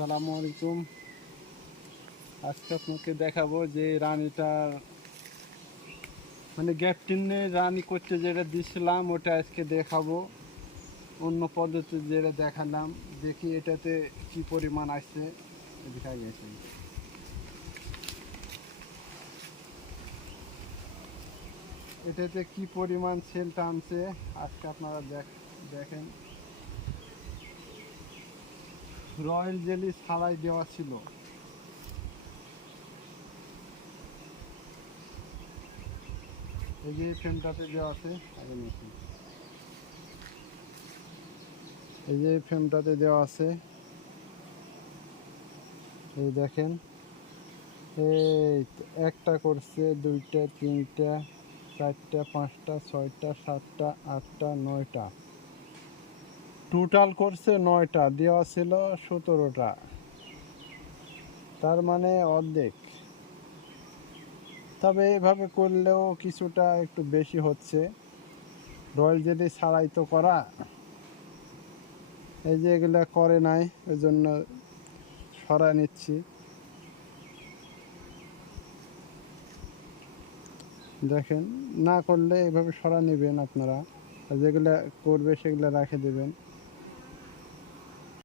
আসসালামু আলাইকুম। আজকে আপনাকে দেখাবো যে রানীটা মানে গ্যাপ টিনে রানী করতে যেটা দিছিলাম ওটা আজকে দেখাবো। অন্য পদ্ধতি যেটা দেখালাম, দেখি এটাতে কি পরিমাণ আসছে। দেখা গেছে এটাতে কি পরিমাণ সেল টানছে আজকে আপনারা দেখেন। রয়্যাল জেলি ছাড়াই দেওয়া ছিল। এই যে ফ্রেমটাতে দেওয়া আছে, আগে নিয়েছি। এই যে ফ্রেমটাতে দেওয়া আছে, এই দেখেন। এই তো একটা করছে, দুইটা, তিনটা, চারটা, পাঁচটা, ছয়টা, সাতটা, আটটা, নয়টা, টোটাল করছে 9টা, দেওয়া ছিল 17টা, তার মানে অর্ধেক। তবে এভাবে করলেও কিছুটা একটু বেশি হচ্ছে। রয়্যাল জেলি ছাড়াই তো করা, এই যে এগুলা করে নাই, ওই জন্য সরাই নিচ্ছি। দেখেন, না করলে এভাবে সরা নেবেন আপনারা, আর যেগুলা করবে সেগুলো রেখে দেবেন।